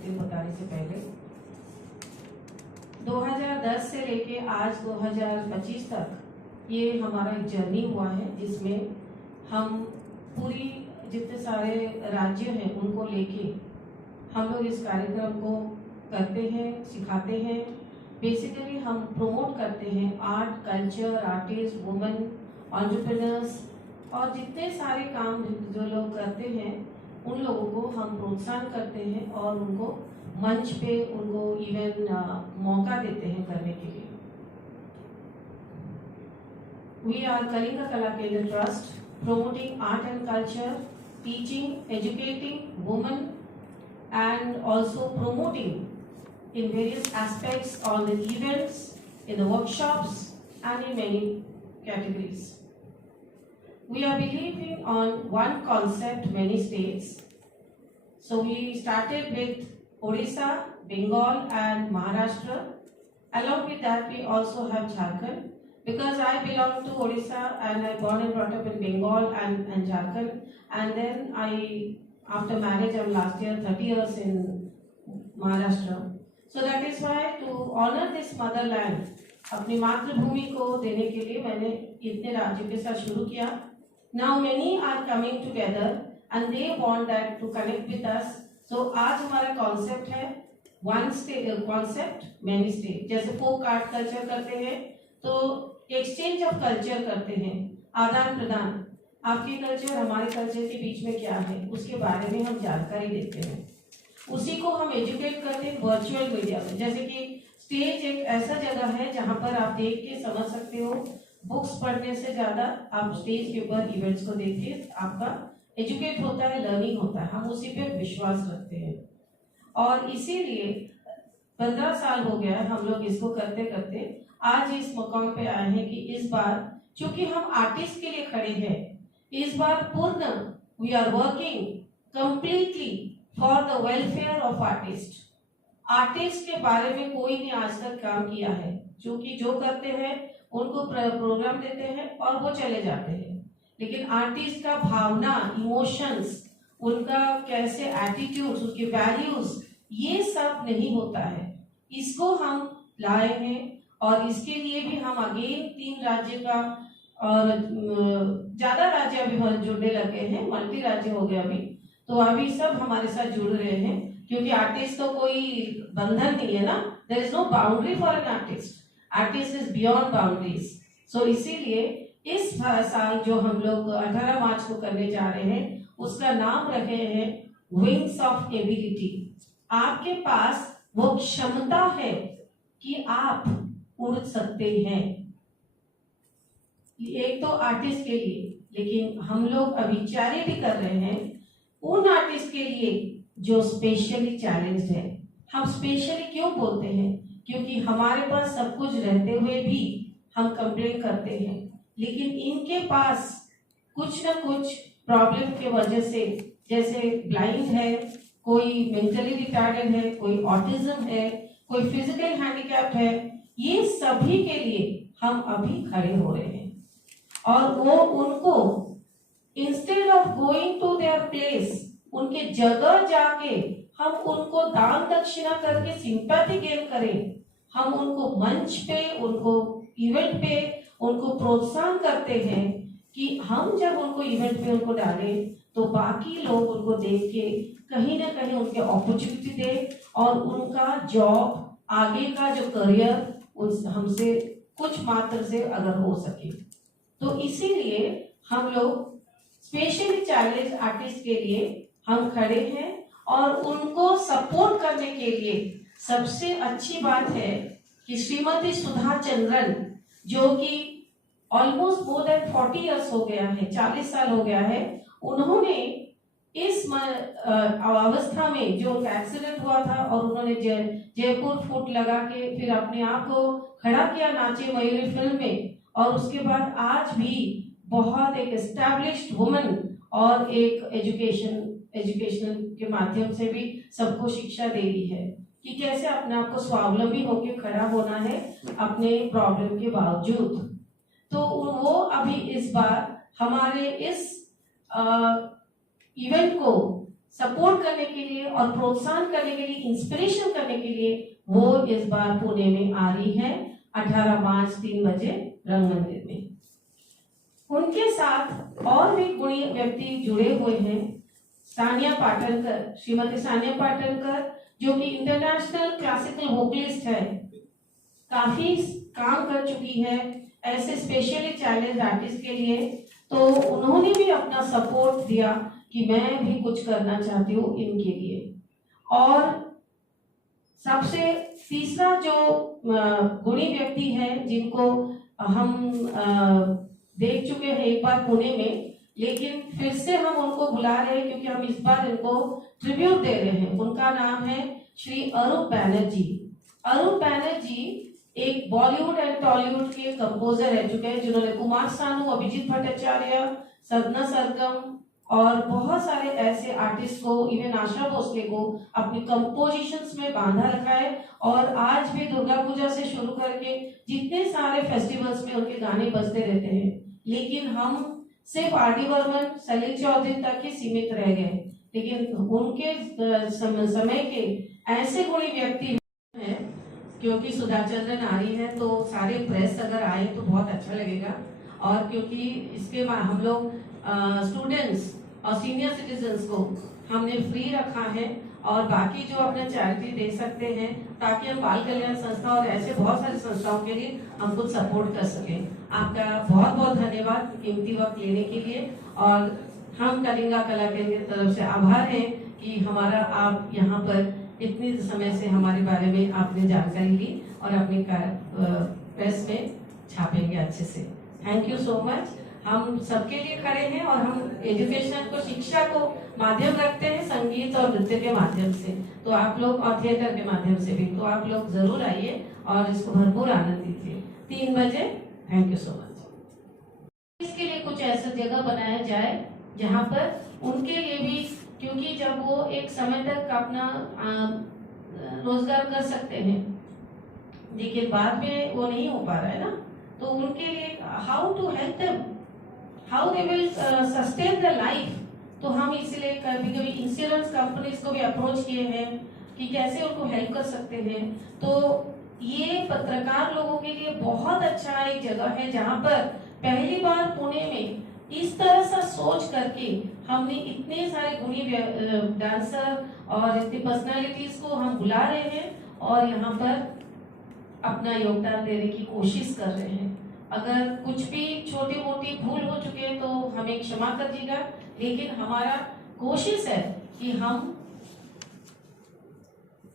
सकती हूँ बताने से पहले। 2010 से लेके आज 2025 तक ये हमारा एक जर्नी हुआ है, जिसमें हम पूरी जितने सारे राज्य हैं उनको लेके हम लोग इस कार्यक्रम को करते हैं, सिखाते हैं। बेसिकली हम प्रोमोट करते हैं art, culture, artist, women, entrepreneurs और जितने सारे काम जो लोग करते हैं उन लोगों को हम प्रोत्साहन करते हैं और उनको मंच पे उनको इवन मौका देते हैं करने के लिए। We are Kalinga Kala Kendra Trust, promoting art and culture, teaching, educating women, and also promoting in various aspects on the events, in the workshops, and in many categories. We are believing on one concept, many states. So we started with Odisha, Bengal, and Maharashtra. Along with that, we also have Jharkhand. Because I belong to Odisha and I born and brought up in Bengal and Jharkhand, and then after marriage I'm last year 30 years in Maharashtra. So that is why to honor this motherland, अपनी मातृभूमि को देने के लिए मैंने इतने राज्यों के साथ शुरू किया. Now many are coming together and they want that to connect with us. So आज हमारा concept है one state concept many state. जैसे folk art culture करते हैं तो एक्सचेंज ऑफ कल्चर करते हैं, आदान प्रदान, आपके कल्चर हमारे कल्चर के बीच में क्या है उसके बारे में हम जानकारी देते हैं. उसी को हम एजुकेट करते हैं वर्चुअल मीडिया में. जैसे कि स्टेज एक ऐसा जगह है जहां पर आप देख के समझ सकते हो. बुक्स पढ़ने से ज्यादा आप स्टेज के ऊपर इवेंट्स को देख के आपका एजुकेट होता है, लर्निंग होता है. हम उसी पे विश्वास रखते हैं और इसीलिए 15 साल हो गया हम लोग इसको करते करते आज इस मकाम पे आए हैं कि इस बार चूंकि हम आर्टिस्ट के लिए खड़े हैं, इस बार पूर्ण we are working completely for the welfare of artist. Artist के बारे में कोई ने आज तक काम किया है. चूंकि जो करते हैं उनको प्रोग्राम देते हैं और वो चले जाते हैं, लेकिन आर्टिस्ट का भावना, इमोशंस, उनका कैसे एटीट्यूड्स, उसके वैल्यूज, ये सब नहीं होता है. इसको हम लाए हैं और इसके लिए भी हम अगेन 3 राज्य का और ज्यादा राज्य अभी जुड़ने लगे हैं, मल्टी राज्य हो गया अभी. तो अभी सब हमारे साथ जुड़ रहे हैं क्योंकि आर्टिस्ट तो कोई बंधन नहीं है ना. There is no boundary for an artist. Artist is beyond boundaries. So इसीलिए इस साल जो हम लोग 18 मार्च को करने जा रहे हैं उसका नाम रखे हैं विंग्स ऑफ एबिलिटी. आपके पास वो क्षमता है कि आप उड़ सकते हैं. एक तो आर्टिस्ट के लिए, लेकिन हम लोग अभी चैरिटी कर रहे हैं उन आर्टिस्ट के लिए जो स्पेशली चैलेंज्ड है. हम स्पेशली क्यों बोलते हैं? क्योंकि हमारे पास सब कुछ रहते हुए भी हम कंप्लेन करते हैं, लेकिन इनके पास कुछ न कुछ प्रॉब्लम के वजह से, जैसे ब्लाइंड है, कोई मेंटली रिटार्डेड है, कोई ऑटिज्म है, कोई फिजिकल हैंडीकैप्ड है, ये सभी के लिए हम अभी खड़े हो रहे हैं. और वो उनको instead of going to their place, उनके जगह जाके हम उनको दान दक्षिणा करके सिंपैथी गेन करें. हम उनको मंच पे, उनको इवेंट पे उनको प्रोत्साहन करते हैं कि हम जब उनको इवेंट पे उनको डालें तो बाकी लोग उनको देख के कहीं ना कहीं उनके अपॉर्चुनिटी दे और उनका जॉब, आगे का जो करियर हमसे कुछ मात्र से अगर हो सके. तो इसीलिए हम लोग स्पेशली चैलेंज आर्टिस्ट के लिए हम खड़े हैं और उनको सपोर्ट करने के लिए सबसे अच्छी बात है कि श्रीमती सुधा चंद्रन, जो कि ऑलमोस्ट मोर देन 40 इयर्स हो गया है, 40 साल हो गया है, उन्होंने इस अवस्था में जो एक्सीडेंट हुआ था और उन्होंने जयपुर फुट लगा के फिर अपने आप को खड़ा किया नाचे मयूरी फिल्म में, और उसके बाद आज भी बहुत एक एस्टैब्लिश्ड वुमन और एक एजुकेशनल के माध्यम से भी सबको शिक्षा दे रही है कि कैसे अपने आप को स्वावलंबी होकर खड़ा होना है अपने प्रॉब्लम के बावजूद. तो वो अभी इस बार हमारे इस इवेंट को सपोर्ट करने के लिए और प्रोत्साहन करने के लिए, इंस्पिरेशन करने के लिए वो इस बार पुणे में आ रही है 18 मार्च 3 बजे रंग मंदिर में। उनके साथ और भी गुणी व्यक्ति जुड़े हुए हैं। सानिया पाटनकर, श्रीमती सानिया पाटनकर जो कि इंटरनेशनल क्लासिकल वोकलिस्ट है, काफी काम कर चुकी है ऐसे स्पेशली चैलेंज आर्टिस्ट के लिए, तो उन्होंने भी अपना सपोर्ट दिया कि मैं भी कुछ करना चाहती हूँ इनके लिए। और सबसे तीसरा जो गुणी व्यक्ति है जिनको हम देख चुके हैं एक बार पुणे में, लेकिन फिर से हम उनको बुला रहे हैं क्योंकि हम इस बार इनको ट्रिब्यूट दे रहे हैं। उनका नाम है श्री अरूप बैनर्जी। अरूप बैनर्जी एक बॉलीवुड एंड टॉलीवुड के कंपोजर रह चुके हैं जिन्होंने कुमार सानू, अभिजीत भट्टाचार्य, सदना सरगम और बहुत सारे ऐसे आर्टिस्ट को, इवन आशा भोसले को अपनी कंपोजिशंस में बांधा रखा है। और आज भी दुर्गा पूजा से शुरू करके जितने सारे फेस्टिवल्स में उनके गाने बजते रहते हैं, लेकिन हम सिर्फ आर.डी. बर्मन, सलील चौधरी तक ही सीमित रह गए। लेकिन उनके समय के ऐसे कोई व्यक्ति है, क्योंकि सुधा चंद्रन आ रही है तो सारे प्रेस अगर आए तो बहुत अच्छा लगेगा। और क्योंकि इसके बाद हम लोग स्टूडेंट्स और सीनियर सिटीजन्स को हमने फ्री रखा है और बाकी जो अपने चैरिटी दे सकते हैं ताकि हम बाल कल्याण संस्था और ऐसे बहुत सारी संस्थाओं के लिए हम कुछ सपोर्ट कर सकें। आपका बहुत बहुत धन्यवाद कीमती वक्त लेने के लिए। और हम कलिंगा कला केंद्र की तरफ से आभार है कि हमारा आप यहाँ पर इतने समय से हमारे बारे में आपने जानकारी ली और अपने प्रेस में छापेंगे अच्छे से। Thank you so much. हम सबके लिए खड़े हैं और हम एजुकेशन को, शिक्षा को माध्यम रखते हैं संगीत और नृत्य के माध्यम से, तो आप लोग, और थिएटर के माध्यम से भी, तो आप लोग जरूर आइए और इसको भरपूर आनंद दीजिए 3 बजे। Thank you so much. इसके लिए कुछ ऐसा जगह बनाया जाए जहाँ पर उनके लिए भी, क्योंकि जब वो एक समय तक अपना रोजगार कर सकते हैं लेकिन बाद में वो नहीं हो पा रहा है ना, तो उनके लिए how to help them, how they will sustain the life. तो हम इसलिए कभी कभी इंश्योरेंस कंपनीज को भी अप्रोच किए हैं कि कैसे उनको हेल्प कर सकते हैं। तो ये पत्रकार लोगों के लिए बहुत अच्छा एक जगह है जहाँ पर पहली बार पुणे में इस तरह सा सोच करके हमने इतने सारे गुणी डांसर और इतनी पर्सनालिटीज को हम बुला रहे हैं और यहाँ पर अपना योगदान देने की कोशिश कर रहे हैं। अगर कुछ भी छोटी मोटी भूल हो चुके हैं तो हमें क्षमा कर दीजिएगा, लेकिन हमारा कोशिश है कि हम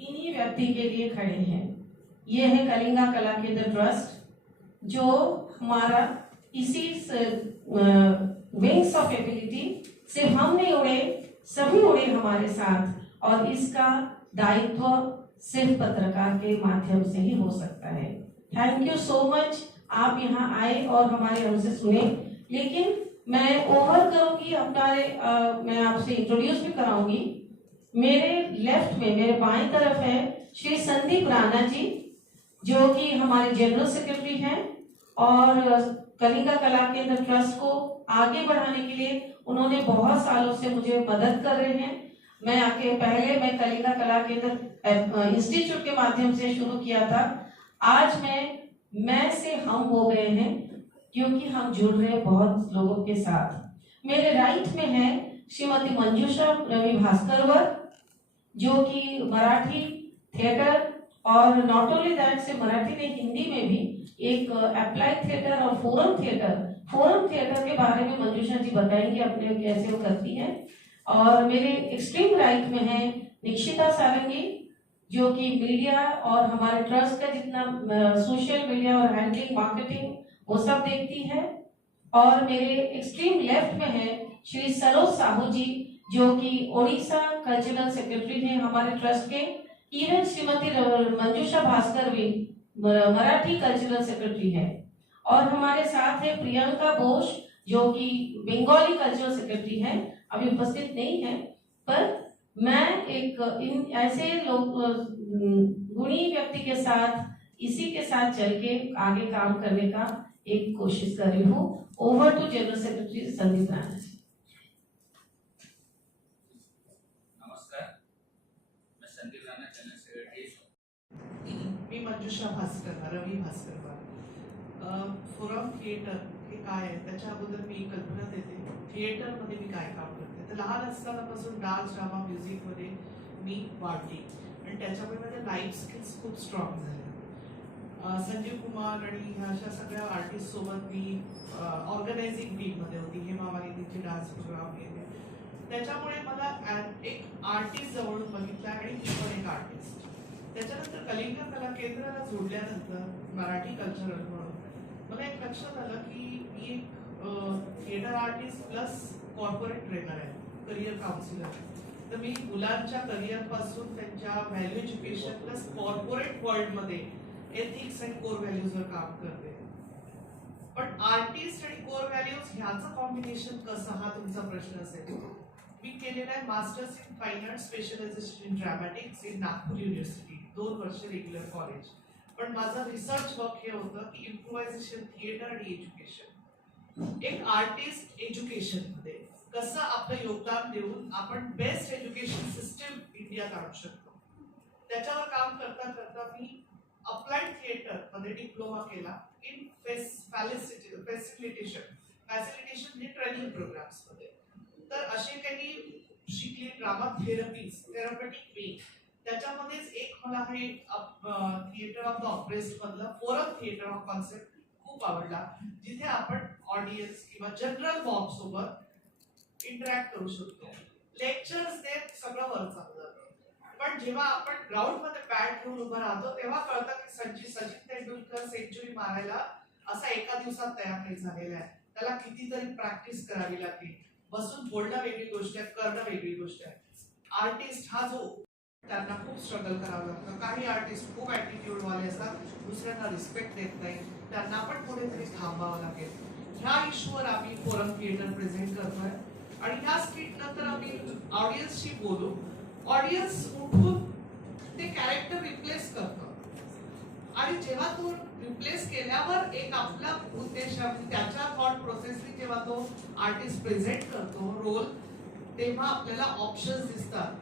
इन्हीं व्यक्ति के लिए खड़े हैं। ये है कलिंगा कला केंद्र ट्रस्ट जो हमारा इसी विंग्स ऑफ एबिलिटी से हम नहीं उड़े, सभी उड़े हमारे साथ, और इसका दायित्व सिर्फ पत्रकार के माध्यम से ही हो सकता है। थैंक यू सो मच, आप यहाँ आए और हमारे हमसे सुने। लेकिन मैं ओवर करूंगी हमारे मैं आपसे इंट्रोड्यूस भी कराऊंगी। मेरे लेफ्ट में, मेरे बाएं तरफ है श्री संदीप राणा जी, जो कि हमारे जनरल सेक्रेटरी हैं और कलिंगा कला केंद्र ट्रस्ट को आगे बढ़ाने के लिए उन्होंने बहुत सालों से मुझे मदद कर रहे हैं। पहले मैं कलिंगा कला केंद्र इंस्टीट्यूट के माध्यम से शुरू किया था। आज मैं से हम हो गए हैं क्योंकि हम जुड़ रहे हैं बहुत लोगों के साथ। मेरे राइट में है श्रीमती मंजूषा रवि भास्करवर, जो कि मराठी थिएटर और नॉट ओनली दैट से मराठी में हिंदी में भी एक अप्लाइड थिएटर और फोरम थिएटर के बारे में मंजूषा जी बताएंगे अपने कैसे वो करती है। और मेरे एक्सट्रीम राइट में है निक्षिता सारंगी, जो कि मीडिया और हमारे ट्रस्ट का जितना सोशल मीडिया और हैंडलिंग, मार्केटिंग वो सब देखती है। और मेरे एक्सट्रीम लेफ्ट में है श्री सरोज साहू जी, जो कि ओडिशा कल्चरल सेक्रेटरी हैं हमारे ट्रस्ट के। इवन श्रीमती मंजूषा भास्कर भी मराठी कल्चरल सेक्रेटरी है। और हमारे साथ है प्रियंका बोस, जो कि बंगाली कल्चरल सेक्रेटरी है, अभी उपस्थित नहीं है, पर मैं एक इन ऐसे लोग गुणी व्यक्ति के साथ, इसी के साथ चल के आगे काम करने का एक कोशिश कर रही हूँ। Over to general secretary Sandeep Rana ji. Manjusha Bhaskar, Ravi Bhaskar. Forum theatre हे काय आहे त्याच्या अगोदर मी कल्पना देते. थिएटरमध्ये मी काय काम करते तर लहान असतानापासून डान्स ड्रामा म्युझिकमध्ये मी वाढली आणि त्याच्यामुळे माझ्या लाईफ स्किल्स खूप स्ट्रॉंग झाल्या. संजीव कुमार आणि अशा सगळ्या आर्टिस्ट सोबत मी ऑर्गनायझिंग टीममध्ये होती. हेमा मालिनीचे डान्स प्रोग्राम केले. त्याच्यामुळे मला एक आर्टिस्ट जवळून बघितला आणि मी पण एक आर्टिस्ट. त्याच्यानंतर कलिंग कला केंद्राला जोडल्यानंतर मराठी कल्चरल म्हणून मला एक लक्षात आलं की मी एक theatre artist plus corporate trainer आहे, करिअर काउन्सिलर. तर मी मुलांच्या करिअर पासून त्यांच्या व्हॅल्यू एज्युकेशन प्लस कॉर्पोरेट वर्ल्डमध्ये एथिक्स आणि कोर व्हॅल्यूजवर काम करते. पण आर्टिस्ट आणि कोर व्हॅल्यूज ह्याचं कॉम्बिनेशन कसं हा तुमचा प्रश्न असेल. मी केलेला आहे masters in fine art specialization in dramatics in Nagpur university, 2 वर्ष रेग्युलर कॉलेज. पण माझं रिसर्च वर्क हे होतं की इम्प्रोव्हायझेशन थिएटर आणि एज्युकेशन, एक आर्टिस्ट एज्युकेशन मध्ये कसं आपलं योगदान देऊन आपण बेस्ट एज्युकेशन सिस्टम इंडियात आणू शकतो. त्याच्यावर काम करता करता मी अप्लाइड थिएटर मध्ये डिप्लोमा केला इन फॅसिलिटेशन म्हणजे ट्रेनिंग प्रोग्राम्स मध्ये. तर असे काही शिकली ड्रामा थेरपॅटिक वे. त्याच्यामध्येच एक मला हे थिएटर ऑफ द ऑपरेस्ट मधला फोरम थिएटर ऑफ कॉन्सेप्ट खूप आवडला, जिथे आपण ऑडियन्स किंवा जनरल मॉब सोबत इंटरॅक्ट करू शकतो. लेक्चर्स देत सगळं वर चाललं, पण जेव्हा आपण ग्राउंड मध्ये बॅट घेऊन उभं राहतो तेव्हा कळतं की सचिन तेंडुलकर सेंचुरी मारायला असा एका दिवसात तयार नाही झालेला आहे. त्याला कितीतरी प्रॅक्टिस करावी लागते. बसून बोलणं वेगळी गोष्ट आहे, करणं वेगळी गोष्ट आहे. आर्टिस्ट हा जो त्यांना खूप स्ट्रगल करावं लागतं. काही आर्टिस्ट खूप ऍटिट्यूड वाले असतात, दुसऱ्यांना रिस्पेक्ट देत नाही, त्यांना पण कुठेतरी थांबावं लागेल. ह्या इश्यूवर आम्ही फोरम थिएटर प्रेझेंट करतोय आणि ह्या स्किट नंतर आम्ही ऑडियन्सशी बोलू. ऑडियन्स उठून ते कॅरेक्टर रिप्लेस करतो आणि जेव्हा तो रिप्लेस केल्यावर एक आपला उद्देश त्याच्या थॉट प्रोसेसनी जेव्हा तो आर्टिस्ट प्रेझेंट करतो रोल, तेव्हा आपल्याला ऑप्शन्स दिसतात.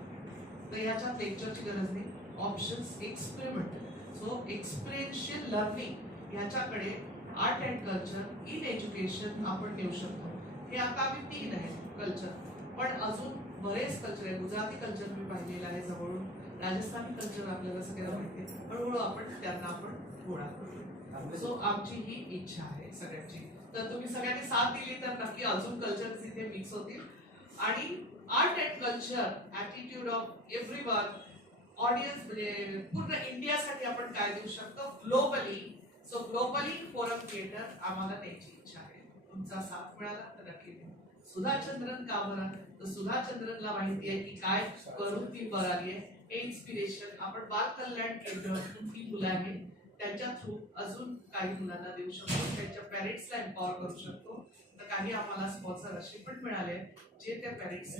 तर याच्यात लेक्चरची गरज नाही, ऑप्शन्स एक्सपेरिमेंटल. सो एक्सपिरियन्शियल लर्निंग याच्याकडे art and culture in education आपण देऊ शकतो. हे आता आम्ही 3 आहे कल्चर, पण अजून बरेच कल्चर आहे. गुजराती कल्चर मी पाहिलेलं आहे जवळून, राजस्थानी कल्चर आपल्याला सगळ्यांना माहिती आहे. हळूहळू आपण त्यांना आपण गोळा करू. सो आमची ही इच्छा आहे सगळ्यांची. तर तुम्ही सगळ्यांनी साथ दिली तर नक्की अजून कल्चर इथे मिक्स होतील आणि art and culture attitude of everyone audience म्हणजे पूर्ण इंडियासाठी आपण काय देऊ शकतो ग्लोबली. सो ग्लोबली फोरम थिएटर आम्हाला द्यायची इच्छा आहे. तुमचा साथ मिळाला तर नक्की देऊ. सुधाचंद्रन का बरं, तर सुधाचंद्रनला माहिती आहे की काय करून ती बराली आहे. हे इन्स्पिरेशन आपण बाल कल्याण केंद्र ती मुलं आहे त्यांच्या थ्रू अजून काही मुलांना देऊ शकतो, त्यांच्या पॅरेंट्सला एम्पॉवर करू शकतो. तर काही आम्हाला स्पॉन्सर असे पण मिळाले जे त्या पॅरेंट्स